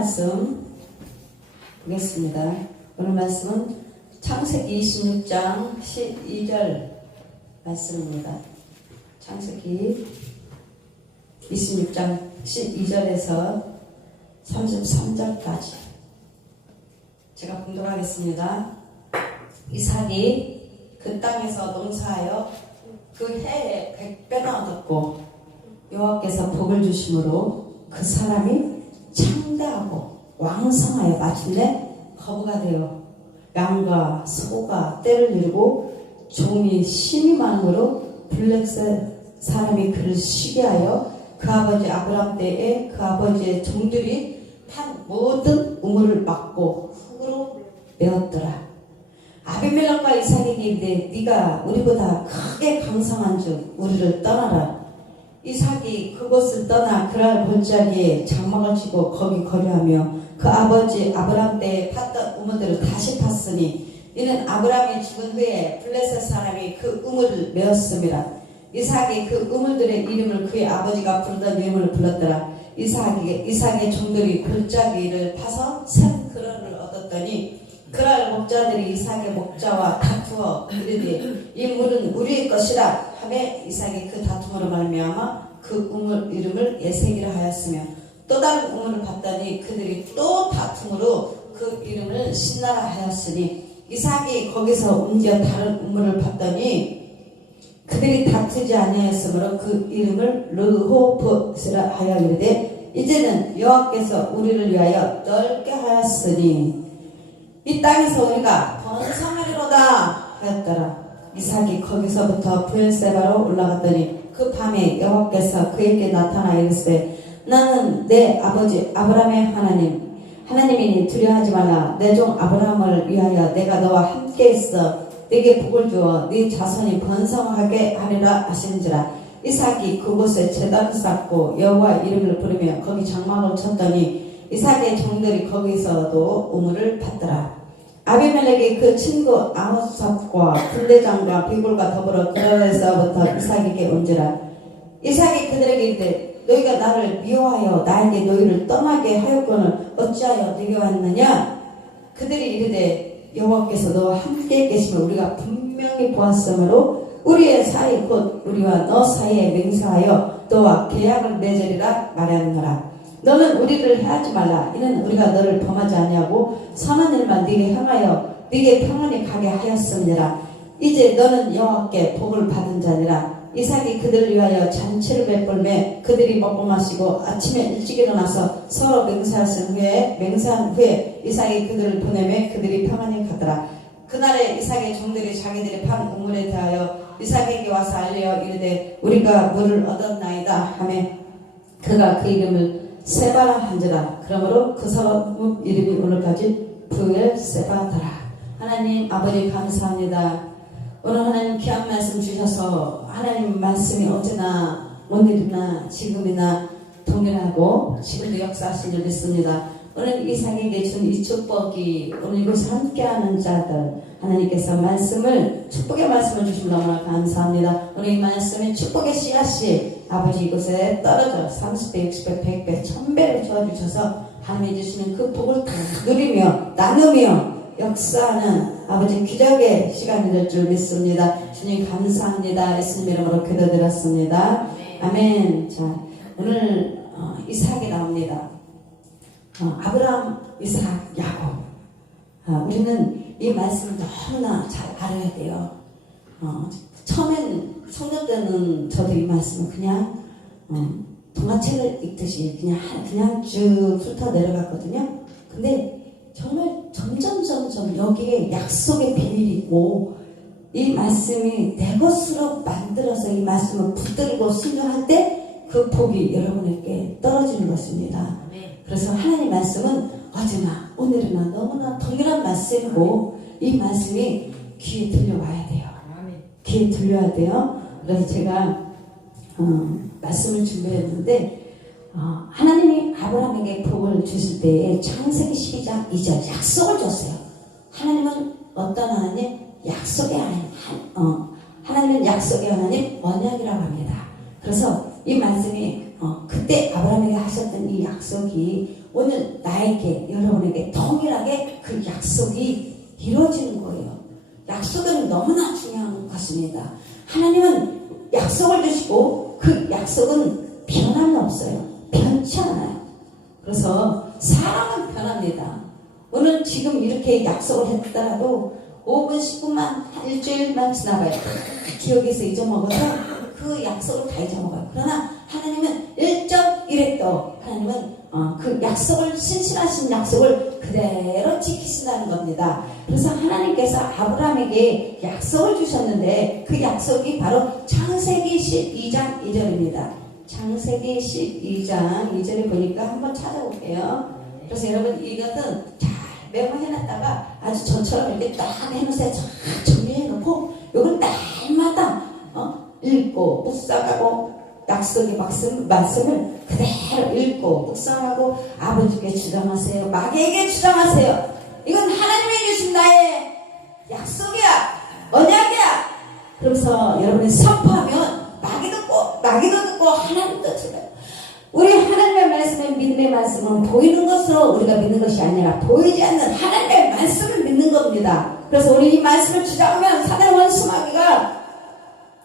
말씀 보겠습니다. 오늘 말씀은 창세기 26장 12절 말씀입니다. 창세기 26장 12절에서 33절까지 제가 봉독하겠습니다. 이삭이 그 땅에서 농사하여 그 해에 100배나 얻었고 여호와께서 복을 주심으로 그 사람이 창대하고 왕성하여 마침내 거부가 되어 양과 소가 떼를 이루고 종이 심이 많음으로 블레셋 사람이 그를 쉬게 하여 그 아버지 아브람 때에 그 아버지의 종들이 한 모든 우물을 막고 흙으로 메었더라. 아비멜렉과 이삭에게 이르되 네가 우리보다 크게 강성한즉 우리를 떠나라. 이삭이 그곳을 떠나 그랄 골짜기에 장막을 치고 거기 거류하며 그 아버지 아브람 때에 팠던 우물들을 다시 팠으니 이는 아브람이 죽은 후에 블레셋 사람이 그 우물을 메었음이라. 이삭이 그 우물들의 이름을 그의 아버지가 부르던 이름을 불렀더라. 이삭의 종들이 골짜기를 파서 샘 그릇을 얻었더니 그랄 목자들이 이삭의 목자와 다투어 이르되 이 물은 우리의 것이라 하매 이삭이 그 다툼으로 말미암아 그 우물 이름을 에색이라 하였으며 또 다른 우물을 봤더니 그들이 또 다툼으로 그 이름을 신나라 하였으니 이삭이 거기서 옮겨 다른 우물을 봤더니 그들이 다투지 아니하였으므로 그 이름을 르호봇이라 하여 이르되 이제는 여호와께서 우리를 위하여 넓게 하였으니 이 땅에서 우리가 번성하리로다 하였더라. 이삭이 거기서부터 브엘세바로 올라갔더니 그 밤에 여호와께서 그에게 나타나 이르시되 나는 내 아버지 아브라함의 하나님이니 두려워하지 말라. 내 종 아브라함을 위하여 내가 너와 함께 있어 네게 복을 주어 네 자손이 번성하게 하리라 하신지라. 이삭이 그곳에 제단을 쌓고 여호와 이름을 부르며 거기 장막을 쳤더니 이삭의 종들이 거기서도 우물을 팠더라. 아비멜렉이 그 친구 아모삭과 군대장과 비굴과 더불어 그랄에서부터 이삭에게 온지라. 이삭이 그들에게 이르되 너희가 나를 미워하여 나에게 너희를 떠나게 하였거늘 어찌하여 네게 왔느냐. 그들이 이르되 여호와께서 너와 함께 계심을 우리가 분명히 보았으므로 우리의 사이 곧 우리와 너 사이에 맹세하여 너와 계약을 맺으리라 말하느니라. 너는 우리를 해하지 말라. 이는 우리가 너를 범하지 아니하고 선한 일만 네게 향하여 네게 평안히 가게 하였음이라. 이제 너는 여호와께 복을 받은 자니라. 이삭이 그들을 위하여 잔치를 베풀매 그들이 먹고 마시고 아침에 일찍 일어나서 서로 맹세한 후에 이삭이 그들을 보내매 그들이 평안히 가더라. 그날에 이삭의 종들이 자기들이 판 우물에 대하여 이삭에게 와서 알려 이르되 우리가 물을 얻었나이다 하매 그가 그 이름을 세바라 한지라. 그러므로 그 사람 이름이 오늘까지 브엘세바더라. 하나님 아버지 감사합니다. 오늘 하나님 귀한 말씀 주셔서 하나님 말씀이 언제나 오늘이나 지금이나 동일하고 지금도 역사하신 줄 믿습니다. 오늘 이삭에게 준 이 축복이 오늘 이곳에 함께하는 자들 하나님께서 축복의 말씀을 주시면 너무나 감사합니다. 오늘 이 말씀이 축복의 씨앗이 아버지 이곳에 떨어져 30배, 60배, 100배, 1000배를 주어주셔서 하나님이 주시는 그 복을 다 누리며 나누며 역사하는 아버지 기적의 시간이 될 줄 믿습니다. 주님 감사합니다. 예수님 이름으로 기도드렸습니다. 아멘. 자, 오늘 이삭이 나옵니다. 아브라함, 이삭, 야곱. 우리는 이 말씀을 너무나 잘 알아야 돼요. 처음엔 청년 때는 저도 이 말씀을 그냥 동화책을 읽듯이 그냥 쭉 훑어 내려갔거든요. 근데 정말 점점 여기에 약속의 비밀이 있고 이 말씀이 내 것으로 만들어서 이 말씀을 붙들고 순종할 때 그 복이 여러분에게 떨어지는 것입니다. 그래서 하나님 말씀은 어제나 오늘이나 너무나 동일한 말씀이고 이 말씀이 귀에 들려와야 돼요. 귀에 들려야 돼요. 그래서 제가 말씀을 준비했는데 하나님이 아브라함에게 복을 주실 때에 창세기 12장 2절 약속을 줬어요. 하나님은 어떤 하나님? 약속의 하나님. 하나님은 약속의 하나님 언약이라고 합니다. 그래서 이 말씀이 그때 그때 아브라함에게 하셨던 이 약속이 오늘 나에게 여러분에게 동일하게 그 약속이 이루어지는 거예요. 약속은 너무나 중요한 것입니다. 하나님은 약속을 주시고 그 약속은 변함이 없어요. 변치 않아요. 그래서 사람은 변합니다. 오늘 지금 이렇게 약속을 했더라도 5분, 10분만, 한 일주일만 지나봐요. 기억에서 잊어먹어서 그 약속을 다 잊어먹어요. 그러나 하나님은 1.1획도 하나님은 그 약속을, 신실하신 약속을 그대로 지키신다는 겁니다. 그래서 하나님께서 아브라함에게 약속을 주셨는데 그 약속이 바로 창세기 12장 2절입니다. 창세기 12장 2절에 보니까 한번 찾아볼게요. 그래서 여러분 이것은 잘 메모해놨다가 아주 저처럼 이렇게 딱 해놓으세요. 잘 정리해놓고 이걸 날마다 읽고 묵상하고 약속의 말씀을 그대로 읽고 묵상하고 아버지께 주장하세요. 마귀에게 주장하세요. 이건 하나님이 주신 나의 약속이야. 언약이야. 그러면서 여러분이 선포하면 마귀도 듣고 하나님도 들어요. 우리 하나님의 말씀은 믿음의 말씀은 보이는 것으로 우리가 믿는 것이 아니라 보이지 않는 하나님의 말씀을 믿는 겁니다. 그래서 우리 이 말씀을 주장하면 사단의 원수 마귀가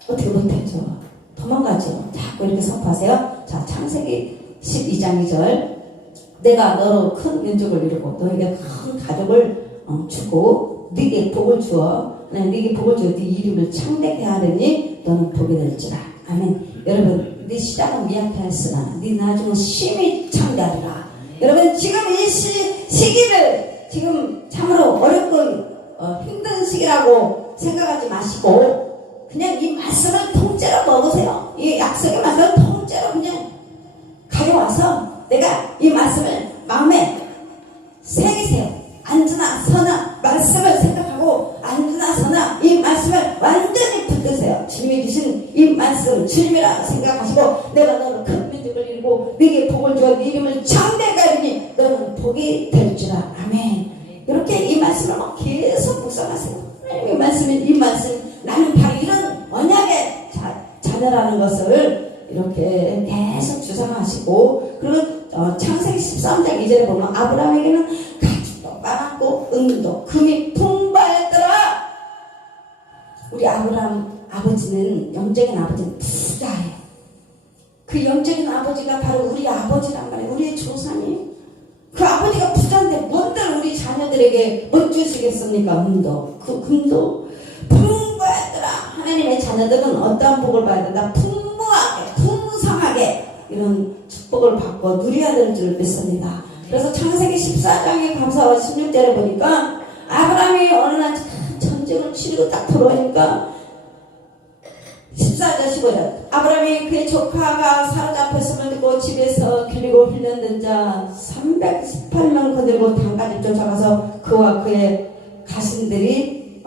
어떻게 못했죠? 도망가죠. 자꾸 이렇게 선포하세요. 자, 창세기 12장 2절. 내가 너로 큰 민족을 이루고 너에게 큰 가족을 주고 네게 복을 주어 네게 복을 주어 네 이름을 창대케 하려니 너는 복이 될지라. 아멘. 여러분, 네 시작은 미약하였으나 네 나중은 심히 창대하리라. 여러분, 지금 이 시기를 지금 참으로 어렵고 힘든 시기라고 생각하지 마시고 그냥 이 말씀을 통째로 먹으세요. 이 약속의 말씀을 통째로 그냥 가져와서 내가 이 말씀을 마음에 새기세요. 앉으나 서나 말씀을 생각하고 앉으나 서나 이 말씀을 완전히 붙드세요. 주님이 주신 이 말씀 주님이라 생각하시고 내가 너를 큰 민족을 이루고 네게 복을 주어 네 이름을 창대하게 하리니 너는 복이 될지라. 아멘. 이렇게 이 말씀을 막 계속 묵상하세요. 하나님의 말씀은 이 말씀 나는 바로 이런 언약의 자녀라는 것을 이렇게 계속 주장하시고 그리고 창세기 13장 2절에 보면 아브라함에게는 가축도 많았고 은도 금이 풍부하였더라. 우리 아브라함 아버지는 영적인 아버지는 부자예요. 그 영적인 아버지가 바로 우리 아버지란 말이에요. 우리의 조상이 그 아버지가 부자인데 뭔들 우리 자녀들에게 못 주시겠습니까? 은도 그 금도 풍부하더라. 하나님의 자녀들은 어떠한 복을 받아야 된다? 풍부하게 풍성하게 이런 축복을 받고 누려야 될 줄 믿습니다. 그래서 창세기 14장의 감사와 16절에 보니까 아브라함이 어느 날 전쟁을 치르고 딱 들어오니까 14절 15절 아브라함이 그의 조카가 사로잡혔음을 듣고 집에서 길리고 흘렸는 자 318명 거들고 단까지 쫓아가서 그와 그의 가신들이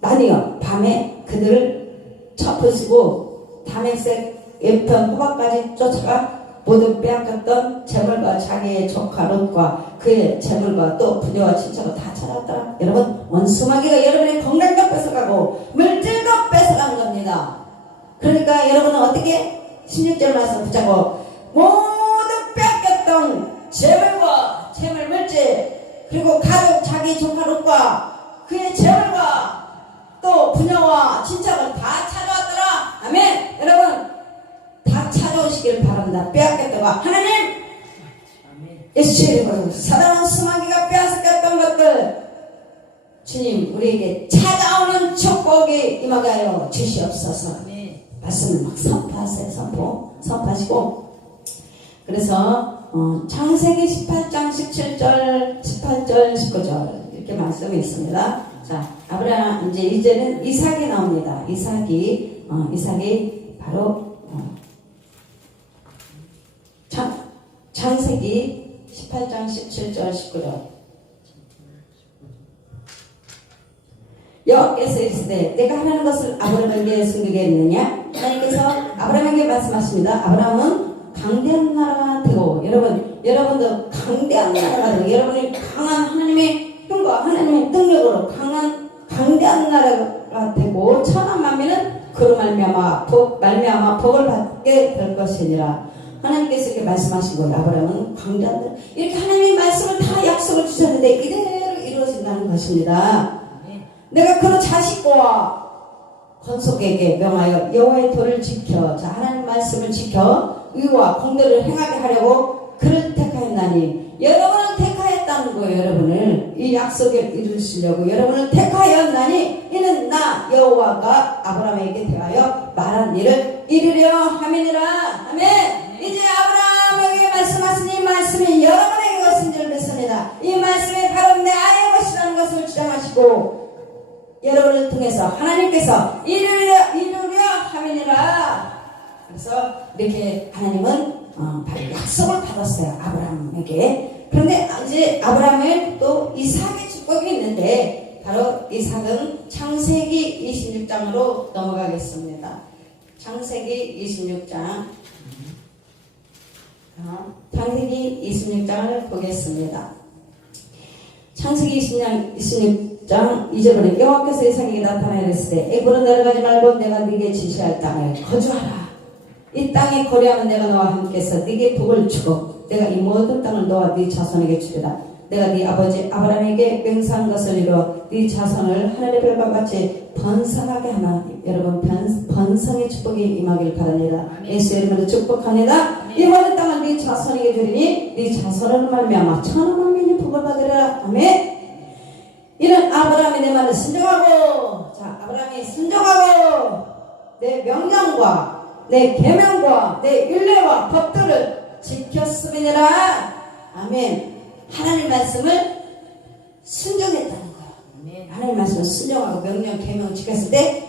나뉘어 밤에 그들을 쳐부수고 다메섹 왼편 호박까지 쫓아가 모두 빼앗겼던 재물과 자기의 조카 롯과 그의 재물과 또 부녀와 친척을 다 찾았더라. 여러분 원수마귀가 여러분의 건강도 뺏어가고 물질도 뺏어가는 겁니다. 그러니까 여러분은 어떻게 16절 말씀 붙잡고 모두 빼앗겼던 재물과 재물 물질 그리고 가족 자기 조카 롯과 그의 재물과 또 부녀와 친척을 다 찾아왔더라. 아멘. 여러분 다 찾아오시길 바랍니다. 빼앗겼다가 하나님 예수의 이름으로 사단은 수마귀가 빼앗겼던 것들 주님 우리에게 찾아오는 축복이 임하게 하여 주시옵소서. 말씀을 막 선포하세요. 선포하시고 그래서 창세기 18장 17절 18절 19절 이렇게 말씀이 있습니다. 자, 아브라함 이제는 이삭이 나옵니다. 이삭이 바로 창세기 18장 17절 19절 여호와께서 이르시되 내가 하라는 것을 아브라함에게 숨기게 했느냐? 하나님께서 아브라함에게 말씀하십니다. 아브라함은 강대한 나라가 되고 여러분도 강대한 나라가 되고 여러분이 강한 하나님의 힘과 하나님의 능력으로 강대한 나라가 되고 천하 만민은 그로 말미암아 복을 받게 될 것이니라. 하나님께서 이렇게 말씀하시고 아브라함은 광대한들 이렇게 하나님의 말씀을 다 약속을 주셨는데 이대로 이루어진다는 것입니다. 내가 그런 자식과 건속에게 명하여 여호와의 도를 지켜 자 하나님 말씀을 지켜 의와 공도를 행하게 하려고 그를 택하였나니 여러분을 택하였다는 거예요. 여러분을 이 약속을 이루시려고 여러분을 택하였나니 이는 나 여호와가 아브라함에게 대하여 말한 일을 이루려 함이니라. 아멘. 이제 아브라함에게 말씀하신 이 말씀이 여러분에게 것인 줄 믿습니다. 이 말씀이 바로 내 아내의 것이라는 것을 주장하시고 여러분을 통해서 하나님께서 이루려 함이니라. 그래서 이렇게 하나님은 바로 약속을 받았어요. 아브라함에게. 그런데 이제 아브라함에 또 이삭의 축복이 있는데 바로 이삭은 창세기 26장으로 넘어가겠습니다. 창세기 26장 창세기 26장을 보겠습니다. 창세기 26장 2절에 여호와께서 이삭에게 나타나여 이르시되 애굽으로 내려가지 말고 내가 네게 지시할 땅에 거주하라. 이 땅에 거류하면 내가 너와 함께서 네게 복을 주고 내가 이 모든 땅을 너와 네 자손에게 주리라. 내가 네 아버지 아브라함에게 맹세한 것을 이루어 네 자손을 하늘의 별과 같이 번성하게 하나. 여러분 번성의 축복이 임하길 바라니라. 예수의 이름으로 축복합니다. 이 모든 땅을 네 자손에게 주리니 네 자손을 말미암아 천한 만민이 복을 받으리라. 아멘. 이는 아브라함이 내 말을 순종하고 자 아브라함이 순종하고 내 명령과 내 계명과 내 율례와 법도를 지켰음이니라. 아멘. 하나님 말씀을 순종했다는 거예요. 하나님 말씀을 순종하고 명령 계명을 지켰을 때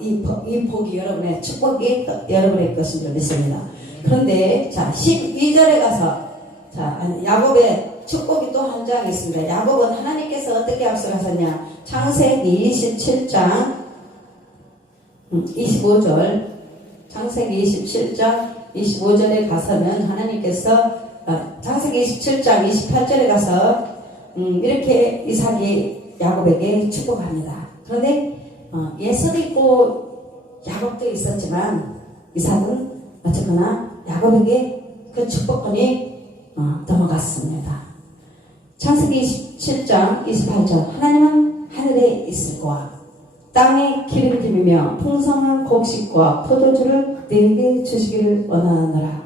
이 복이 여러분의 축복이 여러분의 것인 줄 믿습니다. 그런데 자 12절에 가서 자 야곱의 축복이 또 한 장 있습니다. 야곱은 하나님께서 어떻게 약속하셨냐. 창세기 27장 25절 창세기 27장 25절에 가서는 하나님께서 창세기 27장 28절에 가서 이렇게 이삭이 야곱에게 축복합니다. 그런데 예서도 있고 야곱도 있었지만 이삭은 어쨌거나 야곱에게 그 축복권이 넘어갔습니다. 창세기 27장 28절 하나님은 하늘에 있을 거와 땅에 기름짐이며 풍성한 곡식과 포도주를 내게 주시기를 원하노라.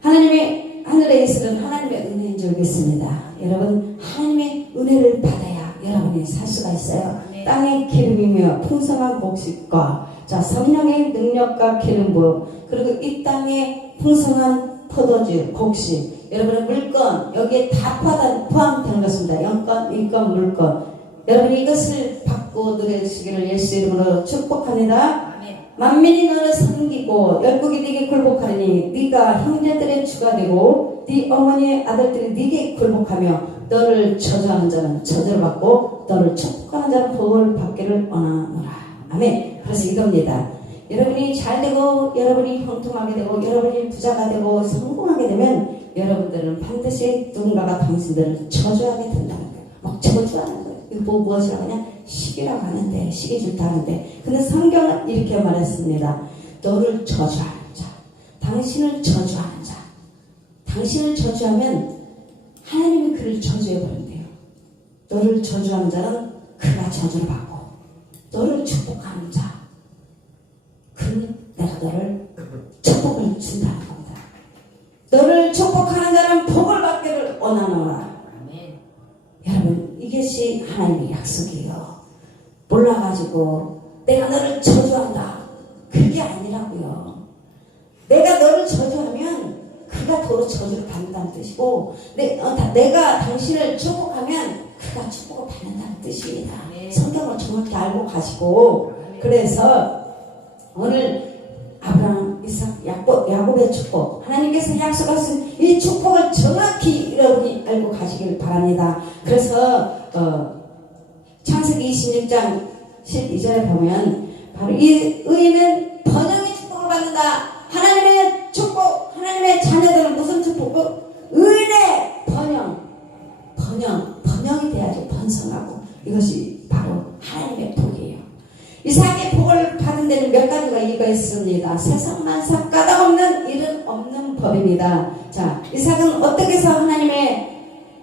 하나님의 하늘에 있으는 하나님의 은혜인 줄 믿습니다. 여러분 하나님의 은혜를 받아야 여러분이 살 수가 있어요. 땅의 기름이며 풍성한 곡식과 자 성령의 능력과 기름 부음 그리고 이 땅에 풍성한 포도주 곡식 여러분의 물건 여기에 다 포함되는 것입니다. 영권 인권 물건 여러분이 이것을 받고 누리시기를 예수 이름으로 축복합니다. 만민이 너를 섬기고 열국이 네게 굴복하리니 네가 형제들의 주가 되고 네 어머니의 아들들이 네게 굴복하며 너를 저주하는 자는 저주를 받고 너를 축복하는 자는 복을 받기를 원하노라. 아멘. 그래서 이겁니다. 여러분이 잘되고 여러분이 형통하게 되고 여러분이 부자가 되고 성공하게 되면 여러분들은 반드시 누군가가 당신들을 저주하게 된다는 거예요. 막 저주하는 거예요. 이거 무엇이라고 하냐? 시기라고 하는데 시기 줄다 하는데 근데 성경은 이렇게 말했습니다. 너를 저주하는 자 당신을 저주하는 자 당신을 저주하면 하나님이 그를 저주해 버린대요. 너를 저주하는 자는 그가 저주를 받고 너를 축복하는 자 그는 내가 너를 축복을 준다는 겁니다. 너를 축복하는 자는 복을 받기를 원하노라. 여러분 이것이 하나님의 약속이에요. 몰라가지고 내가 너를 저주한다 그게 아니라고요. 내가 너를 저주하면 그가 도로 저주를 받는다는 뜻이고 내가 당신을 축복하면 그가 축복을 받는다는 뜻입니다. 성경을 정확히 알고 가시고 그래서 오늘 아브라함, 이삭, 야곱의 축복 하나님께서 약속하신 이 축복을 정확히 여러분이 알고 가시길 바랍니다. 그래서 창세기 26장 12절에 보면 바로 이 의인은 번영의 축복을 받는다. 하나님의 축복 하나님의 자녀들은 무슨 축복이고 의인의 번영이 돼야지 번성하고 이것이 바로 하나님의 복이에요. 이삭의 복을 받은 데는 몇 가지가 이유가 있습니다. 세상 만사 까닭없는 일은 없는 법이 복입니다. 자, 이삭은 어떻게 해서 하나님의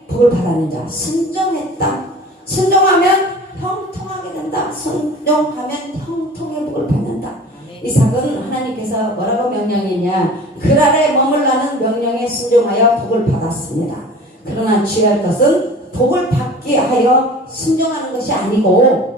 복을 받았는지 순종했다. 순종하면 형통하게 된다. 순종하면 형통의 복을 받는다. 이삭은 하나님께서 뭐라고 명령했냐? 그 아래 머물라는 명령에 순종하여 복을 받았습니다. 그러나 주의할 것은 복을 받기 하여 순종하는 것이 아니고,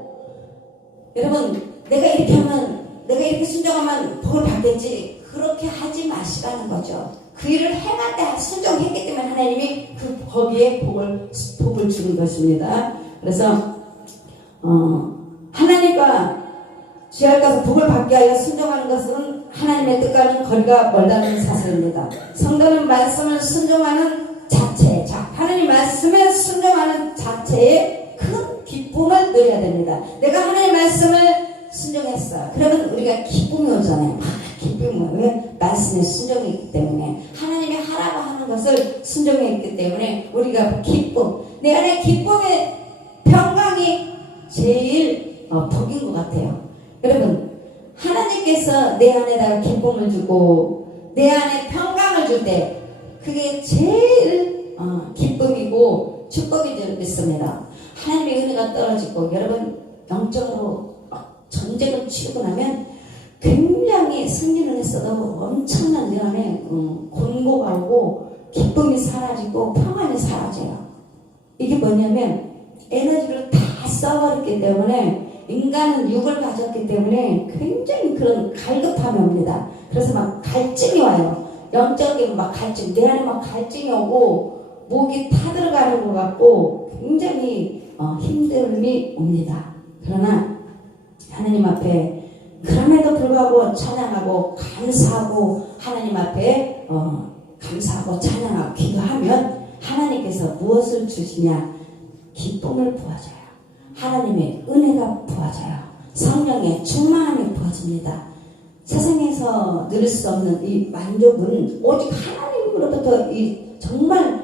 여러분 내가 이렇게 하면, 내가 이렇게 순종하면 복을 받겠지, 그렇게 하지 마시라는 거죠. 그 일을 행할 때 순종했기 때문에 하나님이 거기에 복을 주는 것입니다. 그래서 하나님과 주의할 것은 복을 받게 하여 순종하는 것은 하나님의 뜻과는 거리가 멀다는 사실입니다. 성도는 말씀을 순종하는 자체, 하나님 말씀에 순종하는 자체에 큰 기쁨을 누려야 됩니다. 내가 하나님 말씀을 순종했어. 그러면 우리가 기쁨이 오잖아요. 기쁨이 왜? 말씀에 순종했기 때문에, 하나님이 하라고 하는 것을 순종했기 때문에 우리가 기쁨, 내 안에 기쁨의 평강이 제일 복인 것 같아요. 여러분, 하나님께서 내 안에다가 기쁨을 주고 내 안에 평강을 줄 때 그게 제일 기쁨이고 축복이 되겠습니다. 하나님의 은혜가 떨어지고, 여러분 영적으로 전쟁을 치르고 나면 굉장히 승리를 했어도 엄청난 내 안에 곤고가 오고 기쁨이 사라지고 평안이 사라져요. 이게 뭐냐면 에너지를 다 써버렸기 때문에, 인간은 육을 가졌기 때문에 굉장히 그런 갈급함이 옵니다. 그래서 막 갈증이 와요. 영적인 막 갈증, 내 안에 막 갈증이 오고 목이 타들어가는 것 같고 굉장히 힘듦이 옵니다. 그러나 하나님 앞에, 그럼에도 불구하고 찬양하고 감사하고 하나님 앞에 감사하고 찬양하고 기도하면 하나님께서 무엇을 주시냐? 기쁨을 부어줘요. 하나님의 은혜가 부어져요. 성령의 충만함이 부어집니다. 세상에서 누릴 수 없는 이 만족은 오직 하나님으로부터 이 정말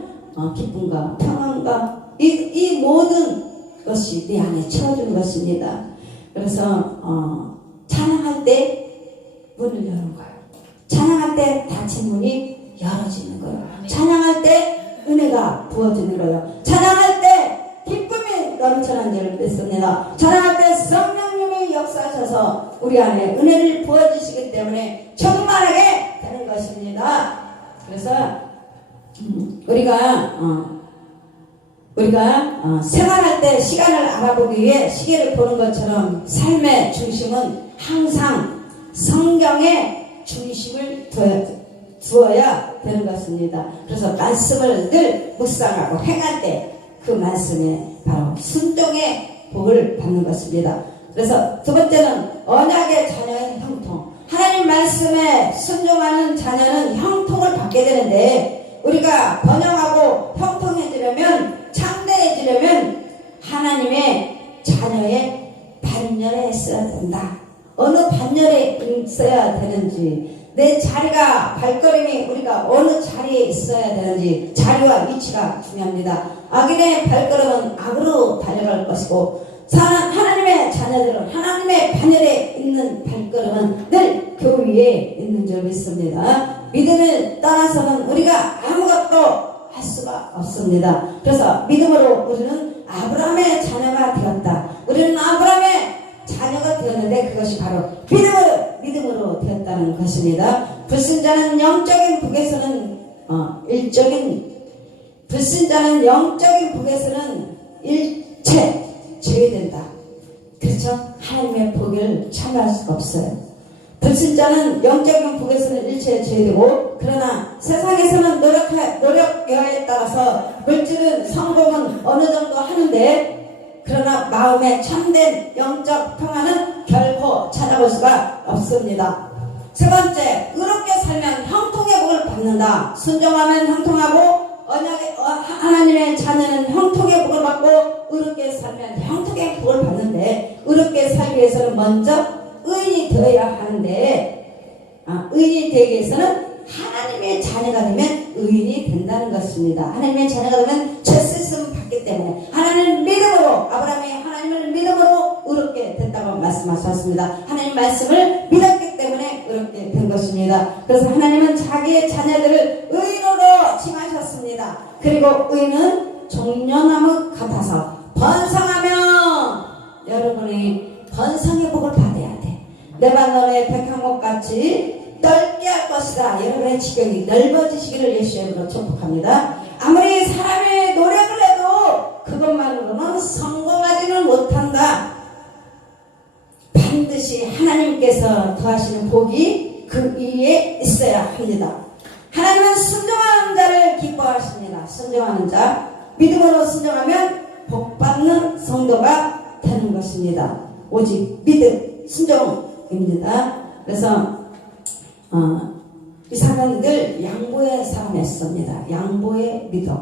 기쁨과 평안과 이 모든 것이 내 안에 채워주는 것입니다. 그래서 찬양할 때 문을 여는 거예요. 찬양할 때 닫힌 문이 열어지는 거예요. 찬양할 때 은혜가 부어지는 거예요. 찬양할 때 기쁨이 넘쳐난 줄을 믿습니다. 찬양할 때 성령님이 역사하셔서 우리 안에 은혜를 부어주시기 때문에 충만하게 되는 것입니다. 그래서 우리가 생활할 때 시간을 알아보기 위해 시계를 보는 것처럼 삶의 중심은 항상 성경의 중심을 두어야 되는 것입니다. 그래서 말씀을 늘 묵상하고 행할 때 그 말씀에 바로 순종의 복을 받는 것입니다. 그래서 두 번째는 언약의 자녀의 형통. 하나님 말씀에 순종하는 자녀는 형통을 받게 되는데, 우리가 번영하고 형통해지려면, 창대해지려면 하나님의 자녀의 반열에 있어야 된다. 어느 반열에 있어야 되는지, 내 자리가, 발걸음이 우리가 어느 자리에 있어야 되는지, 자리와 위치가 중요합니다. 악인의 발걸음은 악으로 달려갈 것이고, 하나님의 자녀들은 하나님의 반열에 있는 발걸음은 늘 교위에 있는 줄 믿습니다. 믿음을 떠나서는 우리가 아무것도 할 수가 없습니다. 그래서 믿음으로 우리는 아브라함의 자녀가 되었다. 우리는 아브라함의 자녀가 되었는데 그것이 바로 믿음으로 되었다는 것입니다. 불신자는 영적인 북에서는 일체 제외된다. 그렇죠? 하나님의 복을 참여할 수가 없어요. 불신자는 영적인 복에서는 일체 제외되고, 그러나 세상에서는 노력에 따라서 물질은 성공은 어느 정도 하는데, 그러나 마음의 참된 영적 평안은 결코 찾아볼 수가 없습니다. 세 번째, 의롭게 살면 형통의 복을 받는다. 순종하면 형통하고, 하나님의 자녀는 형통의 복을 받고, 의롭게 살면 형통의 복을 받는데, 의롭게 살기 위해서는 먼저 의인이 되어야 하는데, 의인이 되기 위해서는 하나님의 자녀가 되면 의인이 된다는 것입니다. 하나님의 자녀가 되면 죄 씻음 받기 때문에, 하나님을 믿음으로, 아브라함이 하나님을 믿음으로 의롭게 됐다고 말씀하셨습니다. 하나님 말씀을 믿었기 때문에 의롭게 된 것입니다. 그래서 하나님은 자기의 자녀들을 그리고 의는 종려나무 같아서 번성하며 여러분이 번성의 복을 받아야 돼. 레바논의 백향목같이 넓게 할 것이다. 여러분의 지경이 넓어지시기를 예수의 이름으로 축복합니다. 아무리 사람의 노력을 해도 그것만으로는 성공하지는 못한다. 반드시 하나님께서 더하시는 복이 그 위에 있어야 합니다. 하나님은 순종하는 자를 기뻐하십니다. 순종하는 자, 믿음으로 순종하면 복받는 성도가 되는 것입니다. 오직 믿음, 순종입니다. 그래서 이삭은 늘 양보의 사람이었습니다. 양보의 믿음.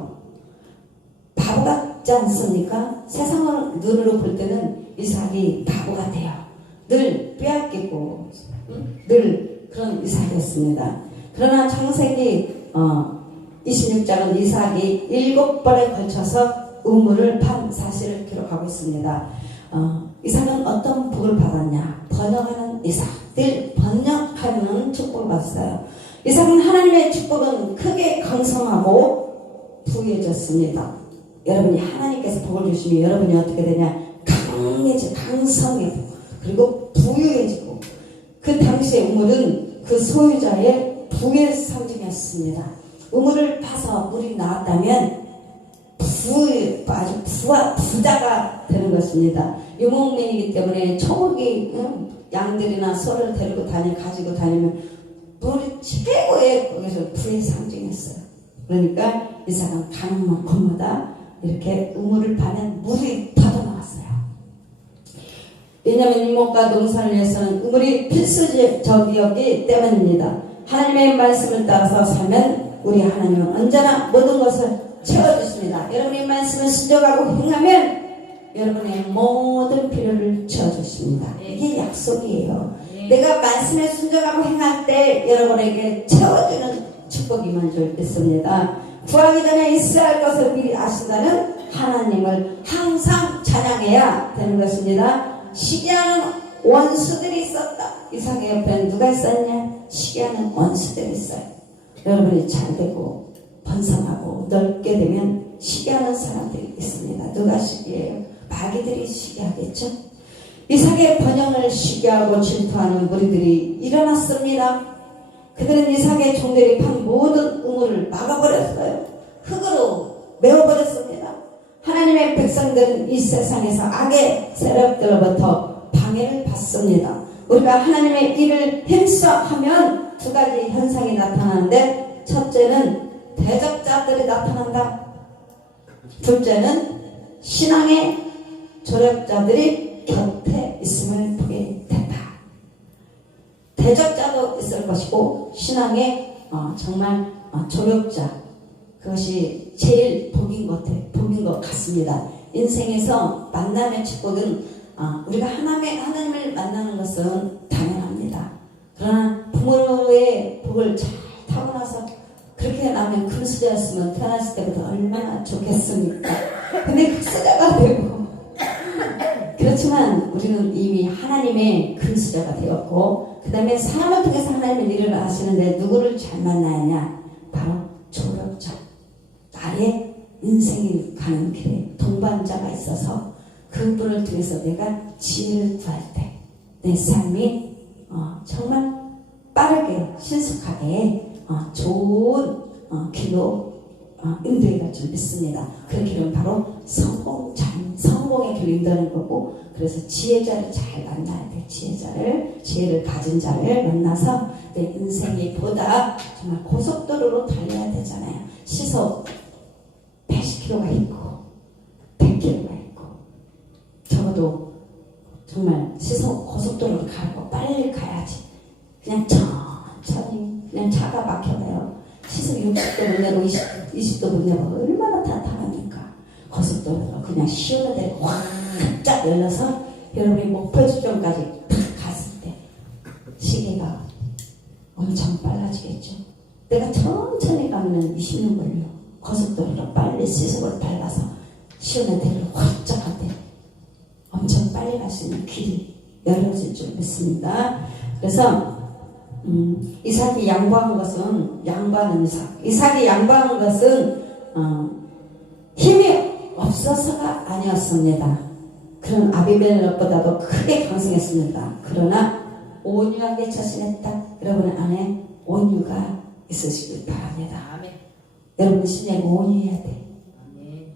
바보 같지 않습니까? 세상을 눈으로 볼 때는 이삭이 바보 같아요. 늘 빼앗기고 늘 그런 이삭이었습니다. 그러나 창세기 26장은 이삭이 7번에 걸쳐서 우물을 판 사실을 기록하고 있습니다. 이삭은 어떤 복을 받았냐? 번영하는 이삭. 늘 번영하는 축복을 받았어요. 이삭은 하나님의 축복은 크게 강성하고 부유해졌습니다. 여러분이 하나님께서 복을 주시면 여러분이 어떻게 되냐? 강성해지고 그리고 부유해지고 그 당시의 우물은 그 소유자의 부의 상징이었습니다. 우물을 파서 물이 나왔다면 아주 부자가 되는 것입니다. 유목민이기 때문에 초목이 양들이나 소를 가지고 다니면 물이 최고의 거기서 부의 상징이었어요. 그러니까 이삭은 가는 곳마다 이렇게 우물을 파면 물이 터져나왔어요. 왜냐하면 유목과 농사를 위해서는 우물이 필수적이었기 때문입니다. 하나님의 말씀을 따라서 살면 우리 하나님은 언제나 모든 것을 채워주십니다. 여러분의 말씀을 순종하고 행하면 여러분의 모든 필요를 채워주십니다. 이게 약속이에요. 내가 말씀에 순종하고 행할 때 여러분에게 채워주는 축복이 먼저 있습니다. 구하기 전에 있어야 할 것을 미리 아신다는 하나님을 항상 찬양해야 되는 것입니다. 시기하는 원수들이 있었다. 이삭의 옆에는 누가 있었냐? 시기하는 원수들이 있어요. 여러분이 잘 되고 번성하고 넓게 되면 시기하는 사람들이 있습니다. 누가 시기해요? 마귀들이 시기하겠죠. 이삭의 번영을 시기하고 질투하는 무리들이 일어났습니다. 그들은 이삭의 종들이 판 모든 우물을 막아버렸어요. 흙으로 메워버렸습니다. 하나님의 백성들은 이 세상에서 악의 세력들로부터 방해를 받습니다. 우리가 하나님의 일을 힘써하면 두 가지 현상이 나타나는데, 첫째는 대적자들이 나타난다. 둘째는 신앙의 조력자들이 곁에 있음을 보게 된다. 대적자도 있을 것이고 신앙의 정말 조력자, 그것이 제일 복인 것 같습니다. 인생에서 만남의 축복은 우리가 하나님을 만나는 것은 당연합니다. 그러나 부모의 복을 잘 타고나서 그렇게 나면 금수저였으면 태어났을 때부터 얼마나 좋겠습니까? 근데 금수저가 되고 그렇지만 우리는 이미 하나님의 금수저가 되었고, 그 다음에 사람을 통해서 하나님의 일을 하시는데 누구를 잘 만나야 하냐? 바로 조력자, 나의 인생이 가는 길에 동반자가 있어서 그분을 통해서 내가 지혜를 구할 때 내 삶이 정말 빠르게 신속하게 좋은 길로 인도해갈 줄 믿습니다. 그 길은 바로 성공의 길로 인도하는 거고, 그래서 지혜자를 잘 만나야 돼. 지혜를 가진 자를 만나서 내 인생이 보다 정말 고속도로로 달려야 되잖아요. 시속 80km가 있고 100km가 있고, 적어도 정말 시속 고속도로로 가고 빨리 가야지. 그냥 천천히 그냥 차가 막혀가요. 시속 60도 못 내고 20도 못 내고 얼마나 답답합니까? 고속도로가 그냥 시원한 데로 확쫙 열려서 여러분이 목표 지점까지 탁 갔을 때 시계가 엄청 빨라지겠죠. 내가 천천히 가면 20년 걸려. 고속도로로 빨리 시속을 밟아서 시원한 데로 확쫙 갈 때 엄청 빨리 갈 수 있는 길이 열려질 줄 믿습니다. 그래서 이삭이 양보한 것은 이삭이 양보한 것은 힘이 없어서가 아니었습니다. 그런 아비멜렉보다도 크게 강성했습니다. 그러나 온유하게 처신했다. 여러분 안에 온유가 있으시길 바랍니다. 아멘. 여러분 신앙이 온유해야 돼. 아멘.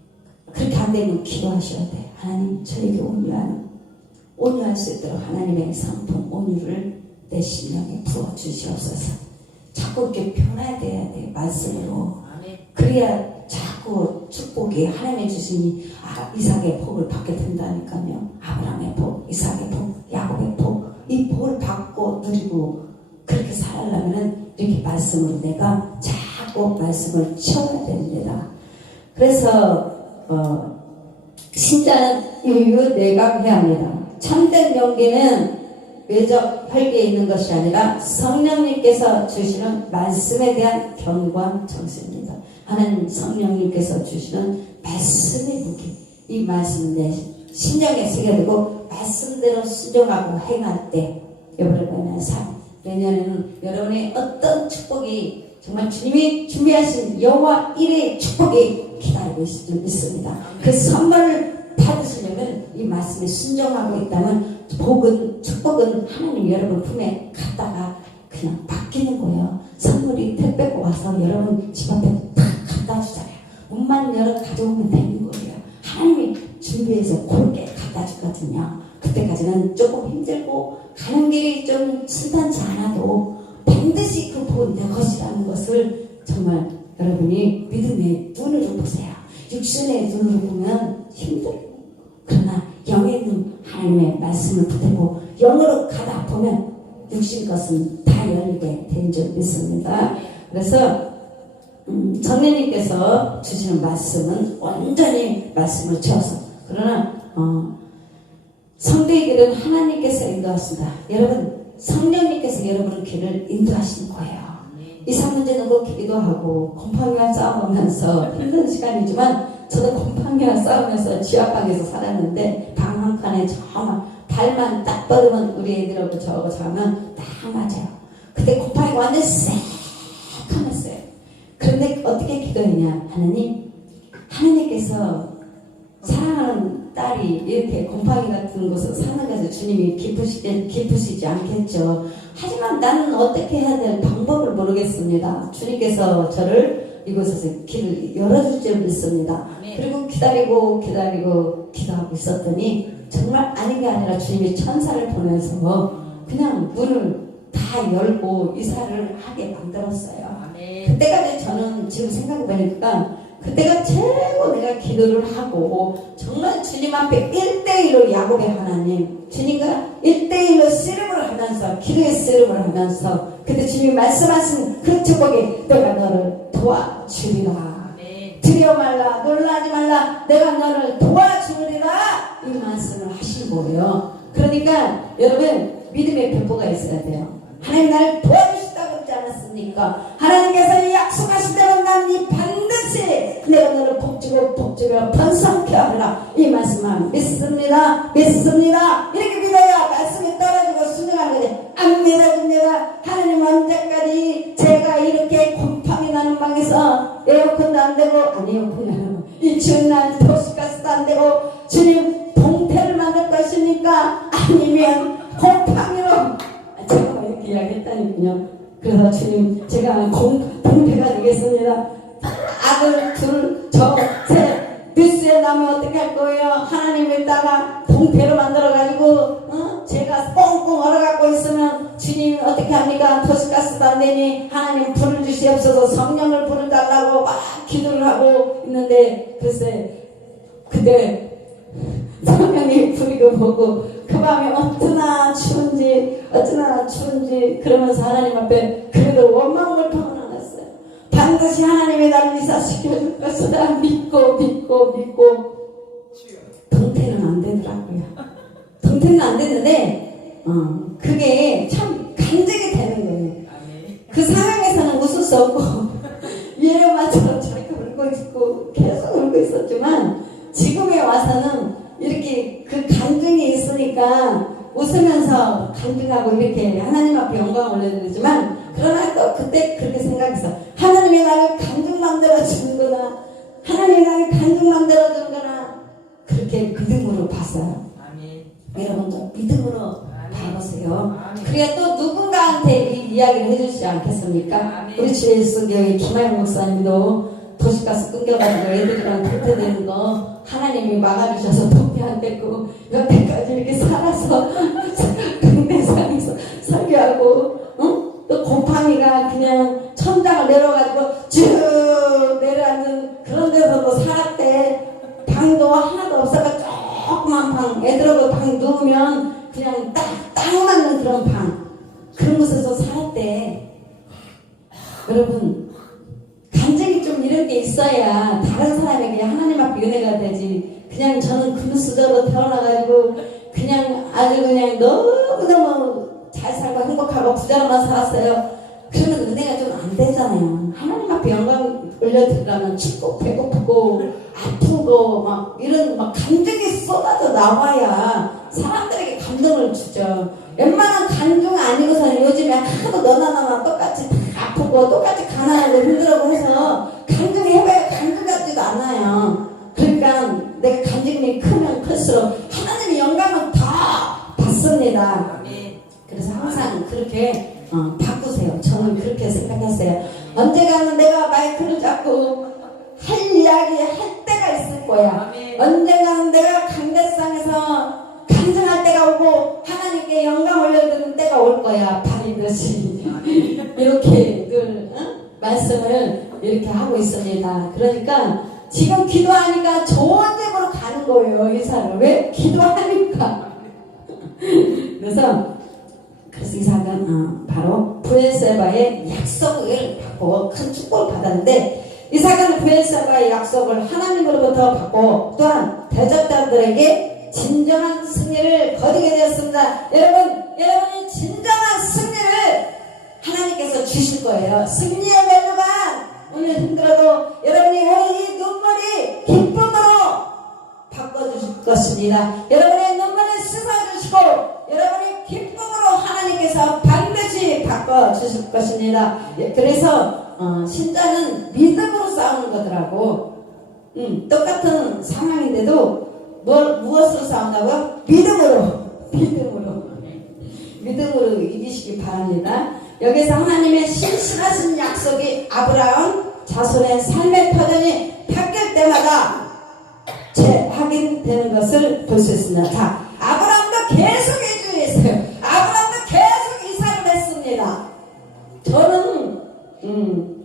그렇게 안 되면 기도하셔야 돼. 하나님 저에게 온유할 수 있도록 하나님의 상품 온유를 내 심령에 부어주시옵소서. 자꾸 이렇게 변화돼야 돼. 말씀으로. 아멘. 그래야 자꾸 축복이 하나님의 주시니 이삭의 복을 받게 된다니까요. 아브라함의 복, 이삭의 복, 야곱의 복, 이 복을 받고 누리고 그렇게 살아가려면 이렇게 말씀으로 내가 자꾸 말씀을 채워야 됩니다. 그래서 신자는 유유내각해야 합니다. 참된 용기는 외적 혈기에 있는 것이 아니라 성령님께서 주시는 말씀에 대한 견고한 정신입니다. 하나님 성령님께서 주시는 말씀의 무기, 이 말씀은 내 심령에 새겨두고 말씀대로 순종하고 행할 때 여러분의 삶, 내년에는 여러분의 어떤 축복이 정말 주님이 준비하신 여호와 일의 축복이 기다리고 있습니다. 그 선물을 받으시려면 이 말씀에 순종하고 있다면 축복은 하나님 여러분 품에 갖다가 그냥 맡기는 거예요. 선물이 택배고 와서 여러분 집 앞에 딱 갖다 주잖아요. 문만 열어 가져오면 되는 거예요. 하나님이 준비해서 그렇게 갖다 주거든요. 그때까지는 조금 힘들고 가는 길이 좀 순탄치 않아도 반드시 그 복은 내 것이라는 것을 정말 여러분이 믿음의 눈으로 보세요. 육신의 눈으로 보면 힘들고 그러나 영의 눈 하나님의 말씀을 붙들고 영으로 가다 보면 육신 것은 다 열리게 된 줄 믿습니다. 그래서 성령님께서 주시는 말씀은 온전히 말씀을 채워서 그러나 성도의 길은 하나님께서 인도하신다. 여러분 성령님께서 여러분의 길을 인도하시는 거예요. 이상 문제 놓고 기도하고 곰팡이와 싸우면서 힘든 시간이지만 저도 곰팡이와 싸우면서 지하방에서 살았는데 방 한 칸에 저만 발만 딱 뻗으면 우리 애들하고 저하고 자면 딱 맞아요. 그때 곰팡이가 완전 새카맸어요. 그런데 어떻게 기도했냐. 하나님께서 사랑하는 딸이 이렇게 곰팡이 같은 곳에 사는 것을 주님이 기쁘시지 않겠죠. 하지만 나는 어떻게 해야 될 방법을 모르겠습니다. 주님께서 저를 이곳에서 길을 열어줄 줄 믿습니다. 그리고 기다리고 기도하고 있었더니 정말 아닌 게 아니라 주님이 천사를 보내서 그냥 문을 다 열고 이사를 하게 만들었어요. 그때까지 저는 지금 생각해보니까 그때가 최고 내가 기도를 하고 정말 주님 앞에 1대1로 야곱의 하나님 주님과 1대1로 씨름을 하면서 기도의 씨름을 하면서 그때 주님이 말씀하신 그 축복이 내가 너를 도와주리라. 두려워 말라 놀라지 말라 내가 너를 도와주리라 이 말씀을 하신 거예요. 그러니까 여러분 믿음의 배포가 있어야 돼요. 하나님 나를 도와주시다고 그러지 않았습니까? 하나님께서 약속하신 대로 난 이 반드시 내가 너를 복주고 번성케 하리라 이 말씀만 믿습니다. 이렇게 믿어야 말씀이 떨어지고 순종하는 거지. 안 믿어집니다. 하나님 언제까지 제가 이렇게 곰팡이 나는 방에서 에어컨도 안 되고 아니요 이 추운 날 도시가스도 안 되고 주님 동태를 만들 것입니까? 아니면 곰팡이로 제가 이렇게 이야기했다니까요. 그래서 주님 제가 동태가 되겠습니다. 아들 둘 저 셋 뉴스에 나면 어떻게 할 거예요? 하나님 있다가 동태로 만들어가지고 제가 꽁꽁 얼어갖고 있으면 주님 어떻게 합니까? 도시가스도 안 되니 하나님 불을 주시옵소서 성령을 불어달라고 막 기도를 하고 있는데 글쎄 그때 성령이 불이고 보고 그 밤에 어쩌나 추운지 그러면서 하나님 앞에 그래도 원망불평은 안 했어요. 반드시 하나님이 나를 이사시켜줄 것이다 믿고 동태는 안 되더라고요. 동태는 안 됐는데 그게 참 간증이 되는 거예요. 그 상황에서는 웃을 수 없고 예레마처럼 저렇게 울고 있고 계속 울고 있었지만 지금에 와서는 이렇게 그 간증이 있으니까 웃으면서 간증하고 이렇게 하나님 앞에 영광을 올려드리지만 그러나 또 그때 그렇게 생각했어. 하나님이 나를 간증 만들어 주는구나. 하나님이 나를 간증 만들어준 거나 그렇게 믿음으로 봤어요. 여러분도 믿음으로 봐보세요. 그래야 또 누군가한테 이 이야기를 해주시지 않겠습니까? 우리 주에 있은 여기 김하영 목사님도 도시가스 끊겨가지고 애들이랑 탈퇴되는 거 하나님이 막아주셔서 도피 안 됐고 여태까지 이렇게 살아서 강대상에서 설교하고 또 곰팡이가 그냥 천장을 내려가지고 쭉 내려앉은 그런 데서도 살았대. 방도 하나도 없어가 조그만 방, 애들하고 방 누우면 그냥 딱 맞는 그런 방, 그런 곳에서 살았대. 여러분, 간증이 좀 이런 게 있어야 다른 사람에게 하나님 앞에 은혜가 되지. 그냥 저는 금수저로 태어나가지고 그냥 아주 그냥 너무너무 잘 살고 행복하고 부자로만 살았어요. 그러면 은혜가 좀 안 되잖아요. 하나님 앞에 영광 올려드리려면 춥고 배고프고 아프고 막 이런 막 감정이 쏟아져 나와야 사람들에게 감동을 주죠. 웬만한 감정 아니고서는 요즘에 하도 너나 똑같이 다 아프고 똑같이 가난하고 힘들고 해서 감정해봐야 감정 같지도 않아요. 그러니까 내가 감정이 크면 클수록 하나님의 영광을 더 받습니다. 그래서 항상 그렇게 바꾸세요. 저는 그렇게 생각했어요. 언젠가는 내가 마이크를 잡고 할 이야기 할 때가 있을 거야. 언젠가는 내가 강대상에서 간증할 때가 오고 하나님께 영광 올려드리는 때가 올 거야. 반드시 이렇게 늘 말씀을 이렇게 하고 있습니다. 그러니까 지금 기도하니까 좋은 집으로 가는 거예요. 이사를. 왜? 기도하니까. 그래서 이삭은 바로 브엘세바의 약속을 받고 큰 축복을 받았는데, 이삭은 브엘세바의 약속을 하나님으로부터 받고 또한 대적자들에게 진정한 승리를 거두게 되었습니다. 여러분이 진정한 승리를 하나님께서 주실 거예요. 승리의 멜로가 오늘 힘들어도 여러분이 오늘 이 눈물이 기쁨으로 바꿔주실 것입니다. 여러분의 눈물을 씻어주시고 여러분의 기쁨으로 하나님께서 반드시 바꿔주실 것입니다. 그래서 신자는 믿음으로 싸우는 거더라고. 똑같은 상황인데도 무엇으로 싸운다고요? 믿음으로 이기시기 바랍니다. 여기서 하나님의 신실하신 약속이 아브라함 자손의 삶의 터전이 바뀔 때마다 재확인되는 것을 볼 수 있습니다. 자, 아브라함도 계속 이주했어요. 아브라함도 계속 이사를 했습니다. 저는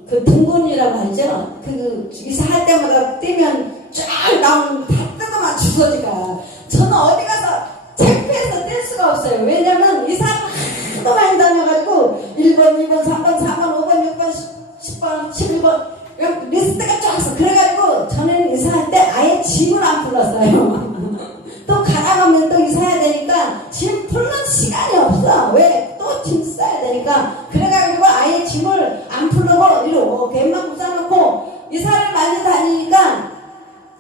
그 등곤이라고 하죠. 그 이사할 때마다 뛰면 쫙 나오는 다 뜯어만 주워지가. 저는 어디 가서 체크해서 뗄 수가 없어요. 왜냐면 이사를 하도 많이 다녀가지고 1번, 2번, 3번, 4번, 5번, 6번, 10번, 11번 리스트가 쫙 있어. 그래가지고 저는 이사할 때 아예 짐을 안 풀었어요. 또 가다가면 또 이사해야 되니까 짐 풀는 시간이 없어. 왜? 또 짐 싸야 되니까. 그래가지고 아예 짐을 안 풀고 이렇게만 붙여놓고 이사를 많이 다니니까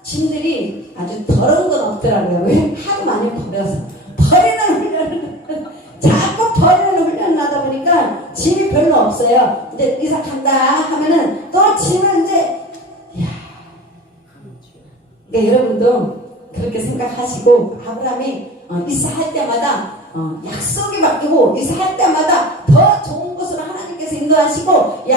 짐들이 아주 더러운 건 없더라고요. 왜? 하도 많이 버려서. 버리는 훈련을 자꾸 버리는 훈련을 하다 보니까 짐이 별로 없어요. 이제 이사 간다 하면은 또 짐을 이제 그러니까 여러분도 그렇게 생각하시고, 아브라함이 이사할 때마다 약속이 바뀌고 이사할 때마다 더 좋은 곳으로 하나님께서 인도하시고, 이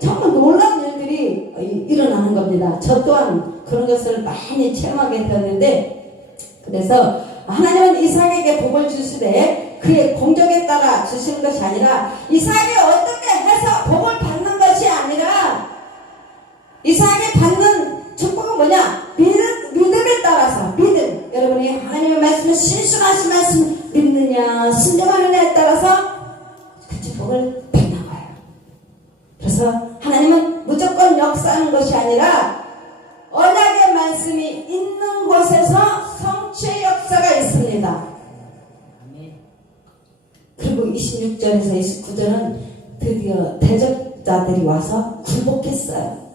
정말 놀라운 일들이 일어나는 겁니다. 저 또한 그런 것을 많이 체험하게 되었는데, 그래서 하나님은 이삭에게 복을 주시되 그의 공적에 따라 주시는 것이 아니라, 이삭이 어떻게 해서 복을 받는 것이 아니라, 이삭이 받는 축복은 뭐냐? 믿음에 따라서, 믿음. 여러분이 하나님의 말씀을 신실하신 말씀 믿느냐 순종하느냐에 따라서 그 축복을 받는 거예요. 그래서 하나님은 무조건 역사하는 것이 아니라 언약의 말씀이 있는 곳에서 성취의 역사가 있습니다. 그리고 26절에서 29절은 드디어 대적자들이 와서 굴복했어요.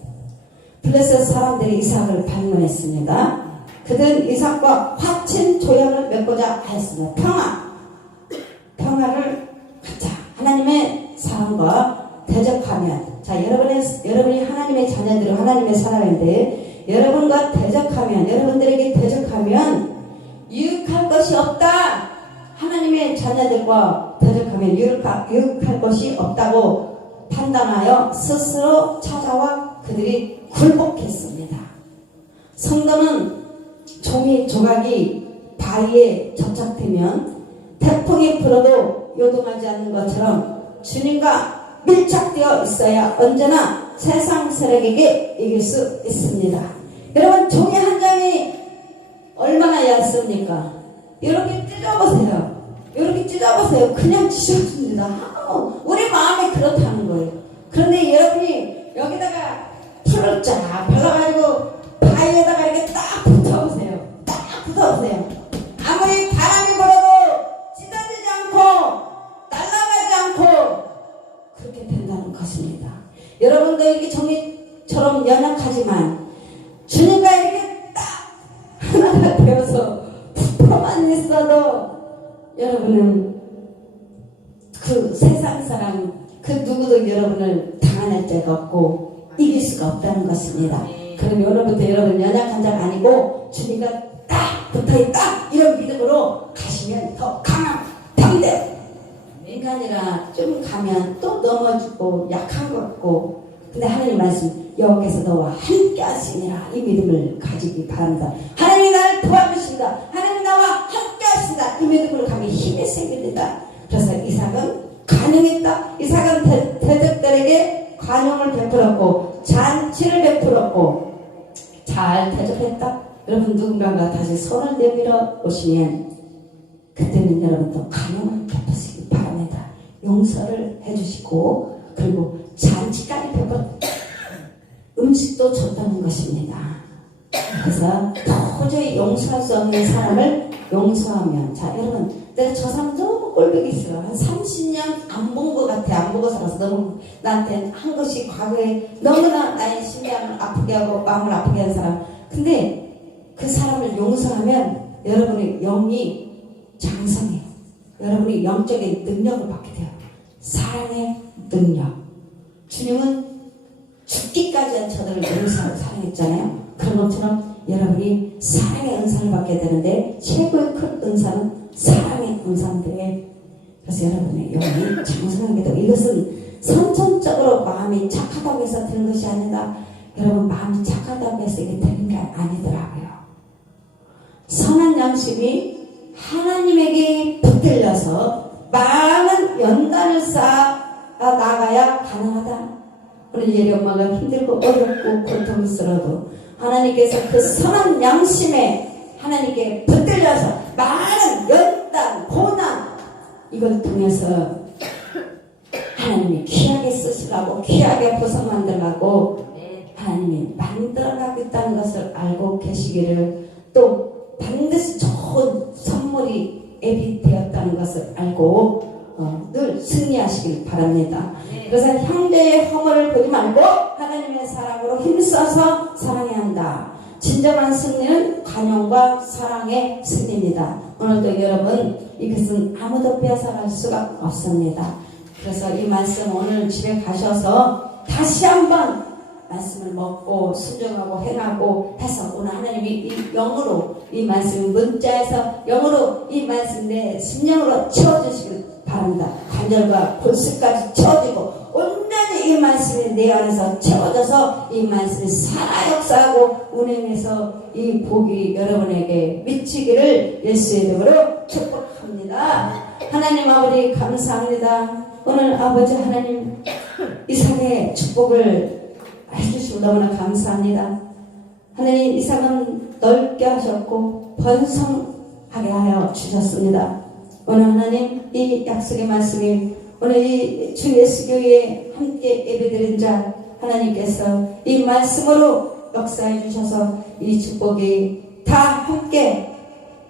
블레셋 사람들이 이삭을 방문했습니다. 그들은 이삭과 화친 조약을 맺고자 하였습니다. 평화를 갖자. 하나님의 사랑과 대적하면, 자, 여러분이 하나님의 자녀들은 하나님의 사람인데, 여러분과 대적하면, 여러분들에게 대적하면 유익할 것이 없다. 하나님의 자녀들과 대적하면 유익할 것이 없다고 판단하여 스스로 찾아와 그들이 굴복했습니다. 성도는 종이 조각이 바위에 접착되면 태풍이 불어도 요동하지 않는 것처럼 주님과 밀착되어 있어야 언제나 세상 세력에게 이길 수 있습니다. 여러분, 종이 한 장이 얼마나 얇습니까? 이렇게 찢어보세요. 이렇게 찢어보세요. 그냥 찢어집니다. 우리 마음이 그렇다는 거예요. 그런데 여러분이 여기다가 풀을 쫙 발라가지고 바위에다가 이렇게 딱 붙어보세요. 딱 붙어보세요. 아무리 바람이 불어도 찢어지지 않고 날아가지 않고 그렇게 된다는 것입니다. 여러분도 이렇게 종이처럼 연약하지만 주님과 이렇게 딱 하나가 되어서 붙어만 있어도 여러분은 그 세상 사람 그 누구도 여러분을 당할 데가 없고 이길 수가 없다는 것입니다. 그럼 여러분도 여러분 연약한 자가 아니고 주님과 딱 붙어있다 이런 믿음으로 가시면 더 강한 당대. 인간이라 좀 가면 또 넘어지고 약한 것 같고, 근데 하나님 말씀 여호와께서 너와 함께 하시니라 이 믿음을 가지기 바랍니다. 하나님이 나를 도와주신다. 하나님 나와 함께 하신다. 이 믿음으로 가면 힘이 생깁니다. 그래서 이삭은 간용했다. 이삭은 대적들에게 관용을 베풀었고 잔치를 베풀었고 잘 대접했다. 여러분 누군가가 다시 손을 내밀어 오시면 그때는 여러분도 관용을 베푸시기 바랍니다. 용서를 해주시고 그리고 잔치까지 베풀었다. 음식도 줬다는 것입니다. 그래서 도저히 용서할 수 없는 사람을 용서하면, 자 여러분, 내가 저 사람 너무 꼴보기 싫어. 한 30년 안 본 것 같아. 안 보고 살아서 너무 나한테 한 것이 과거에 너무나 나의 심장을 아프게 하고 마음을 아프게 한 사람. 근데 그 사람을 용서하면 여러분의 영이 장성해요. 여러분이 영적인 능력을 받게 돼요. 사랑의 능력. 주님은 죽기까지 한 저들을 용서하고 사랑했잖아요. 그런 것처럼 여러분이 사랑의 은사를 받게 되는데 최고의 큰 은사는 사랑의 은사인데, 그래서 여러분의 영이 장성하게 되고, 이것은 선천적으로 마음이 착하다고 해서 되는 것이 아니라 여러분 마음이 착하다고 해서 이게 되는 게 아니더라고요. 선한 양심이 하나님에게 붙들려서 많은 연단을 쌓아 나가야 가능하다. 우리 예리 엄마가 힘들고 어렵고 고통스러워도 하나님께서 그 선한 양심에 하나님께 붙들려서 많은 연단, 고난 이걸 통해서 하나님이 귀하게 쓰시라고, 귀하게 보석 만들라고 하나님이 만들어가겠다는 것을 알고 계시기를, 또 반드시 좋은 선물이 예비되었다는 것을 알고 늘 승리하시길 바랍니다. 그래서 형제의 허물을 보지 말고 하나님의 사랑으로 힘써서 사랑해야 한다. 진정한 승리는 관용과 사랑의 승리입니다. 오늘도 여러분 이것은 아무도 빼앗아갈 수가 없습니다. 그래서 이 말씀 오늘 집에 가셔서 다시 한번 말씀을 먹고 순종하고 행하고 해서 오늘 하나님이 이 영으로 이 말씀 문자에서 영으로 이 말씀 내 심령으로 채워주시길 바랍니다. 관절과 골수까지 채워지고 온전히 이 말씀이 내 안에서 채워져서 이 말씀이 살아 역사하고 운행해서 이 복이 여러분에게 미치기를 예수의 이름으로 축복합니다. 하나님 아버지 감사합니다. 오늘 아버지 하나님 이삭의 축복을 해주시고 너무나 감사합니다. 하나님 이삭은 넓게 하셨고 번성하게 하여 주셨습니다. 오늘 하나님 이 약속의 말씀이 오늘 이 주 예수교회에 함께 예배드린 자 하나님께서 이 말씀으로 역사해 주셔서 이 축복이 다 함께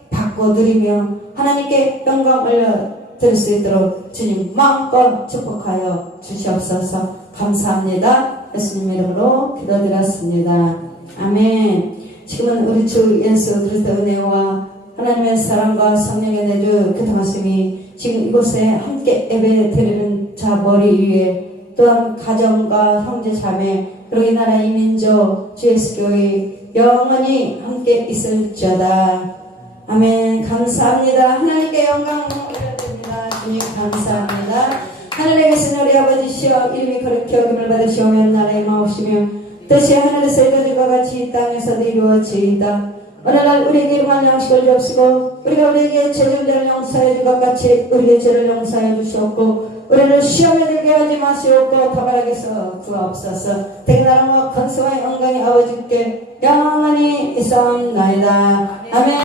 받고 누리며 하나님께 영광 올려드릴 수 있도록 주님 마음껏 축복하여 주시옵소서. 감사합니다. 예수님 이름으로 기도드렸습니다. 아멘. 지금은 우리 주 예수 그리스도의 은혜와 하나님의 사랑과 성령의 내주 그 말씀이 지금 이곳에 함께 예배 드리는 자 머리 위에, 또한 가정과 형제 자매 그리고 이 나라 이 민족 주 예수 교회 영원히 함께 있을지어다. 아멘. 감사합니다. 하나님께 영광 올려드립니다. 주님 감사합니다. 하늘에 계신 우리 아버지시여 이름이 거룩히 여김을 받으시오며 나라의 마옵시며 뜻이 하늘에서 이루어진것 같이 이 땅에서도 이루어지이다. 오늘날 우리에게 일용할 양식을 주옵시고 우리가 우리에게 죄진 자를 용서해 줄 것 같이 우리의 죄를 용서해 주시옵고 우리를 시험에 들게 하지 마시옵고 도발하게서 구하옵소서. 대나라와 건성의 영광이 아버지께 영원히 있사옵나이다. 아멘.